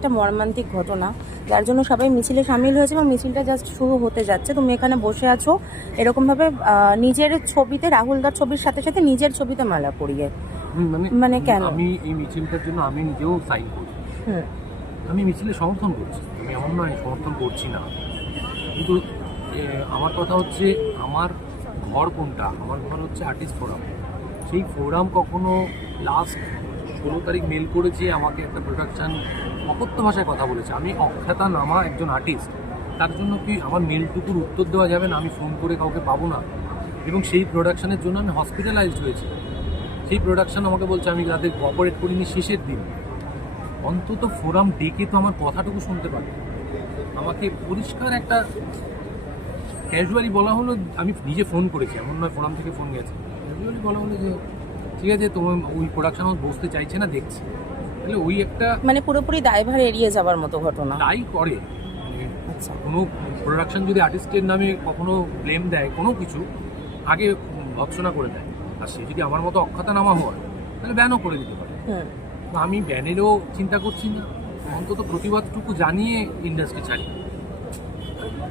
একটা মর্মান্তিক ঘটনা, যার জন্য সবাই মিছিলে সামিল হয়েছে এবং মিছিলটা জাস্ট শুরু হতে যাচ্ছে। তুমি এখানে বসে আছো এরকমভাবে নিজের ছবিতে, রাহুলদার ছবির সাথে সাথে নিজের ছবিতে মালা পরিয়ে, মানে কেন? আমি এই মিছিলটার জন্য আমি নিজেও সাইন করি। আমি মিছিলে সমর্থন করছি, আমি এমন নয় সমর্থন করছি না, কিন্তু আমার কথা হচ্ছে আমার ঘর কোনটা? আমার ঘর হচ্ছে আর্টিস্ট ফোরাম। সেই ফোরাম কখনো লাস্ট 16 তারিখ মেল করেছে আমাকে, একটা প্রোডাকশান অকথ্য ভাষায় কথা বলেছে। আমি অখ্যাতনামা একজন আর্টিস্ট, তার জন্য কি আমার মেলটুকুর উত্তর দেওয়া যাবে না? আমি ফোন করে কাউকে পাবো না? এবং সেই প্রোডাকশানের জন্য আমি হসপিটালাইজড হয়েছি। সেই প্রোডাকশান আমাকে বলছে আমি তাদের কোঅপারেট করিনি শেষের দিন। অন্তত ফোরাম ডেকে তো আমার কথাটুকু শুনতে পারে। আমাকে পরিষ্কার একটা ক্যাজুয়ালি বলা হলো, আমি নিজে ফোন করেছি, এমন নয় ফোরাম থেকে ফোন গেছে, ক্যাজুয়ালি বলা হলো যে ঠিক আছে তোমার ওই প্রোডাকশন হাউস বসতে চাইছে না, দেখছি। তাহলে ওই একটা মানে পুরোপুরি দায়ভার এড়িয়ে যাওয়ার মতো ঘটনা। তাই করে। মানে আচ্ছা, কোনো প্রোডাকশন যদি আর্টিস্টের নামে কখনো ব্লেম দেয় কোনো কিছু, আগে ভৎসনা করে দেয়। আর সে যদি আমার মতো অখ্যাতনামা হয় তাহলে ব্যানও করে দিতে পারে। তো আমি ব্যানেরও চিন্তা করছি না, অন্তত প্রতিবাদটুকু জানিয়ে ইন্ডাস্ট্রি ছাড়ি।